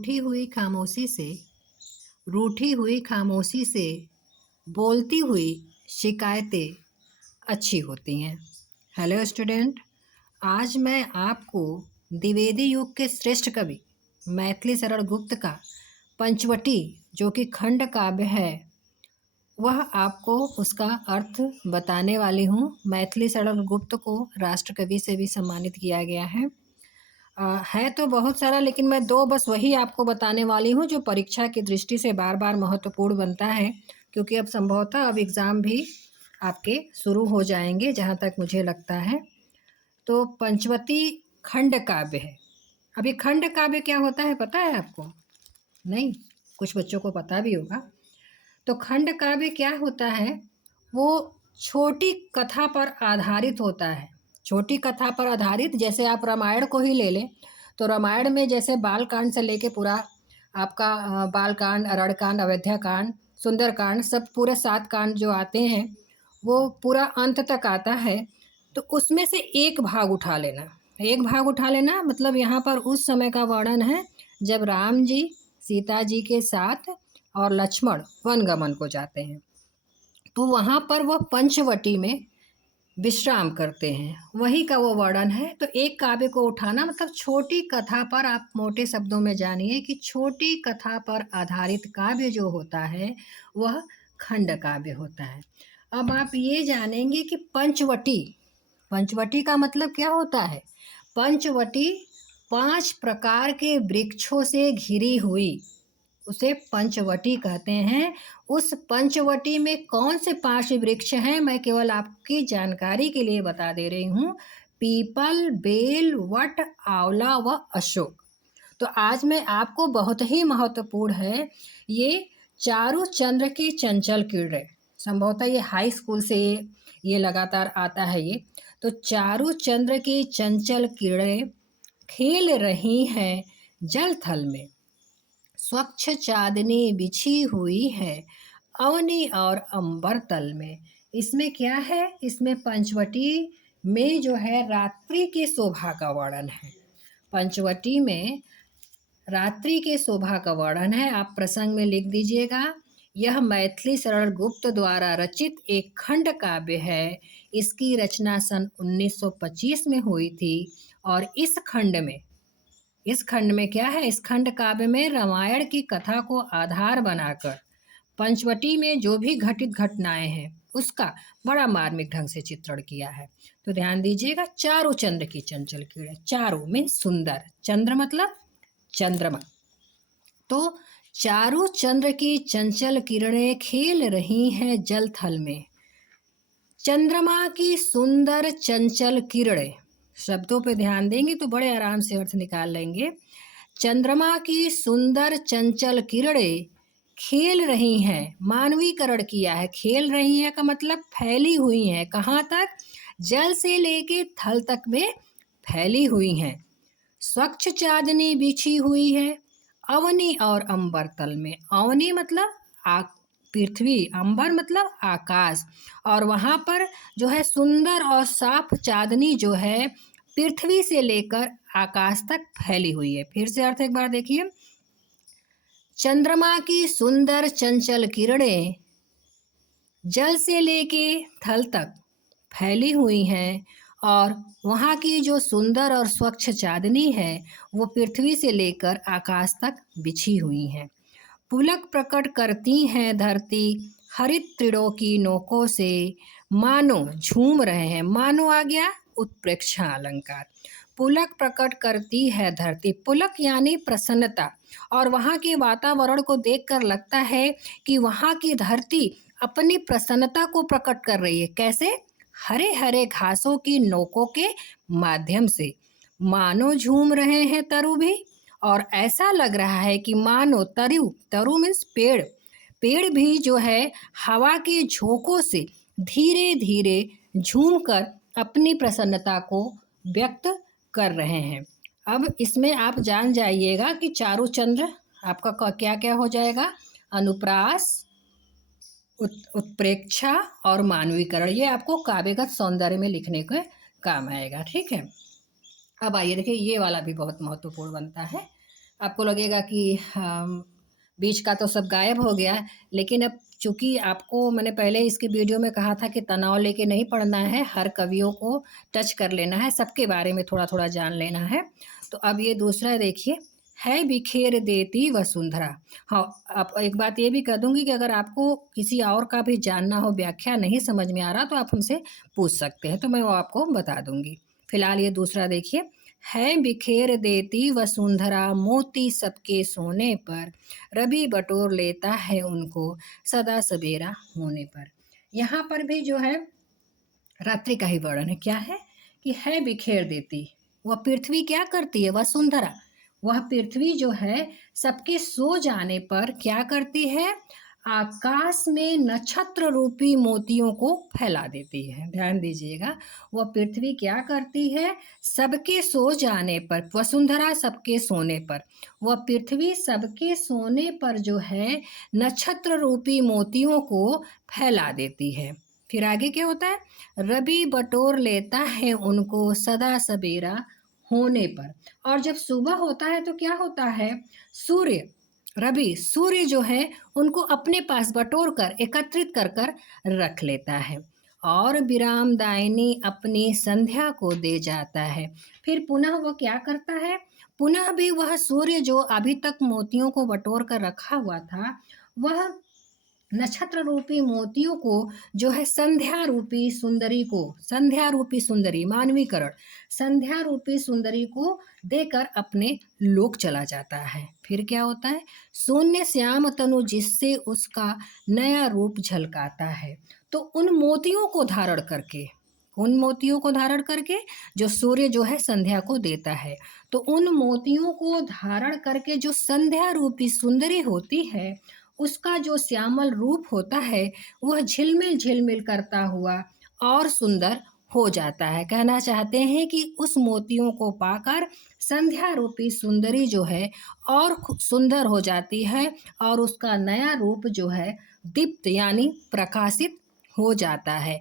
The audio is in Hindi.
रूठी हुई खामोशी से रूठी हुई खामोशी से बोलती हुई शिकायतें अच्छी होती हैं। हेलो स्टूडेंट, आज मैं आपको द्विवेदी युग के श्रेष्ठ कवि मैथिली शरण गुप्त का पंचवटी जो कि खंड काव्य है, वह आपको उसका अर्थ बताने वाली हूँ। मैथिली शरण गुप्त को राष्ट्र कवि से भी सम्मानित किया गया है। है तो बहुत सारा, लेकिन मैं दो बस वही आपको बताने वाली हूँ जो परीक्षा की दृष्टि से बार बार महत्वपूर्ण बनता है, क्योंकि अब संभवतः अब एग्ज़ाम भी आपके शुरू हो जाएंगे जहाँ तक मुझे लगता है। तो पंचवटी खंड काव्य है। अब ये खंड काव्य क्या होता है पता है आपको? नहीं, कुछ बच्चों को पता भी होगा। तो खंड काव्य क्या होता है? वो छोटी कथा पर आधारित होता है। छोटी कथा पर आधारित, जैसे आप रामायण को ही ले लें तो रामायण में जैसे बालकांड से लेके पूरा आपका बालकांड, अरण्यकांड, अयोध्याकांड, सुंदरकांड, सब पूरे 7 कांड जो आते हैं वो पूरा अंत तक आता है। तो उसमें से एक भाग उठा लेना, एक भाग उठा लेना मतलब यहाँ पर उस समय का वर्णन है जब राम जी सीता जी के साथ और लक्ष्मण वनगमन को जाते हैं। तो वहाँ पर वह पंचवटी में विश्राम करते हैं, वही का वो वर्णन है। तो एक काव्य को उठाना मतलब छोटी कथा पर, आप मोटे शब्दों में जानिए कि छोटी कथा पर आधारित काव्य जो होता है वह खंड काव्य होता है। अब आप ये जानेंगे कि पंचवटी, पंचवटी का मतलब क्या होता है? पंचवटी 5 प्रकार के वृक्षों से घिरी हुई, उसे पंचवटी कहते हैं। उस पंचवटी में कौन से 5 वृक्ष हैं, मैं केवल आपकी जानकारी के लिए बता दे रही हूँ। पीपल, बेल, वट, आंवला व अशोक। तो आज मैं आपको बहुत ही महत्वपूर्ण है ये चारू चंद्र की चंचल किरणें, संभवतः ये हाई स्कूल से ये लगातार आता है ये। तो चारू चंद्र की चंचल किरणें खेल रही हैं जल थल में, स्वच्छ चांदनी बिछी हुई है अवनी और अंबर तल में। इसमें क्या है? इसमें पंचवटी में जो है रात्रि की शोभा का वर्णन है। पंचवटी में रात्रि के शोभा का वर्णन है। आप प्रसंग में लिख दीजिएगा, यह मैथिली शरण गुप्त द्वारा रचित एक खंड काव्य है। इसकी रचना सन 1925 में हुई थी और इस खंड में क्या है? इस खंड काव्य में रामायण की कथा को आधार बनाकर पंचवटी में जो भी घटित घटनाएं हैं उसका बड़ा मार्मिक ढंग से चित्रण किया है। तो ध्यान दीजिएगा, चारों चंद्र की चंचल किरणें, चारों में सुंदर, चंद्र मतलब चंद्रमा। तो चारों चंद्र की चंचल किरणें खेल रही हैं जल थल में, चंद्रमा की सुंदर चंचल किरणें। शब्दों पे ध्यान देंगे तो बड़े आराम से अर्थ निकाल लेंगे। चंद्रमा की सुंदर चंचल किरणें खेल रही हैं, मानवीकरण किया है। खेल रही हैं का मतलब फैली हुई हैं, कहाँ तक? जल से लेके थल तक में फैली हुई हैं। स्वच्छ चांदनी बिछी हुई है अवनी और अंबर तल में। अवनी मतलब पृथ्वी, अंबर मतलब आकाश, और वहाँ पर जो है सुंदर और साफ चांदनी जो है पृथ्वी से लेकर आकाश तक फैली हुई है। फिर से अर्थ एक बार देखिए, चंद्रमा की सुंदर चंचल किरणें जल से लेके थल तक फैली हुई हैं और वहाँ की जो सुंदर और स्वच्छ चांदनी है वो पृथ्वी से लेकर आकाश तक बिछी हुई हैं। पुलक प्रकट करती हैं धरती हरित तृणों की नोकों से, मानो झूम रहे हैं। मानो आ गया उत्प्रेक्षा अलंकार। पुलक प्रकट करती है धरती, पुलक यानी प्रसन्नता, और वहाँ के वातावरण को देखकर लगता है कि वहाँ की धरती अपनी प्रसन्नता को प्रकट कर रही है। कैसे? हरे हरे घासों की नोकों के माध्यम से। मानो झूम रहे हैं तरु भी, और ऐसा लग रहा है कि मानो तरु मीन्स पेड़, पेड़ भी जो है हवा के झोंकों से धीरे धीरे झूमकर अपनी प्रसन्नता को व्यक्त कर रहे हैं। अब इसमें आप जान जाइएगा कि चारों चंद्र आपका क्या क्या हो जाएगा? अनुप्रास, उत्प्रेक्षा और मानवीकरण। ये आपको काव्यगत सौंदर्य में लिखने के काम आएगा। ठीक है, अब आइए देखिए, ये वाला भी बहुत महत्वपूर्ण बनता है। आपको लगेगा कि बीच का तो सब गायब हो गया, लेकिन अब चूँकि आपको मैंने पहले इसके वीडियो में कहा था कि तनाव लेके नहीं पढ़ना है, हर कवियों को टच कर लेना है, सबके बारे में थोड़ा-थोड़ा जान लेना है। तो अब ये दूसरा देखिए, है बिखेर देती वसुंधरा। हाँ, आप एक बात ये भी कह दूँगी कि अगर आपको किसी और का भी जानना हो, व्याख्या नहीं समझ में आ रहा, तो आप हमसे पूछ सकते हैं, तो मैं वो आपको बता दूँगी। फिलहाल ये दूसरा देखिए, है बिखेर देती वसुंधरा मोती सबके सोने पर, रवि बटोर लेता है उनको सदा सवेरा होने पर। यहाँ पर भी जो है रात्रि का ही वर्णन है। क्या है बिखेर देती, वह पृथ्वी क्या करती है, वसुंधरा, वह पृथ्वी जो है सबके सो जाने पर क्या करती है, आकाश में नक्षत्र रूपी मोतियों को फैला देती है। ध्यान दीजिएगा, वह पृथ्वी क्या करती है, सबके सो जाने पर, वसुंधरा सबके सोने पर, वह पृथ्वी सबके सोने पर जो है नक्षत्र रूपी मोतियों को फैला देती है। फिर आगे क्या होता है, रवि बटोर लेता है उनको सदा सवेरा होने पर। और जब सुबह होता है तो क्या होता है, सूर्य, रवि सूर्य जो है उनको अपने पास बटोर कर एकत्रित कर कर रख लेता है और विराम दायनी अपनी संध्या को दे जाता है। फिर पुनः वह क्या करता है, पुनः भी वह सूर्य जो अभी तक मोतियों को बटोर कर रखा हुआ था, वह नक्षत्र रूपी मोतियों को जो है संध्या रूपी सुंदरी को, संध्या रूपी सुंदरी मानवीकरण, संध्या रूपी सुंदरी को देकर अपने लोक चला जाता है। फिर क्या होता है, शून्य श्याम तनु जिससे उसका नया रूप झलकाता है। तो उन मोतियों को धारण करके, उन मोतियों को धारण करके जो सूर्य जो है संध्या को देता है, तो उन मोतियों को धारण करके जो संध्या रूपी सुंदरी होती है, उसका जो श्यामल रूप होता है वह झिलमिल झिलमिल करता हुआ और सुंदर हो जाता है। कहना चाहते हैं कि उस मोतियों को पाकर संध्या रूपी सुंदरी जो है और सुंदर हो जाती है और उसका नया रूप जो है दीप्त यानी प्रकाशित हो जाता है।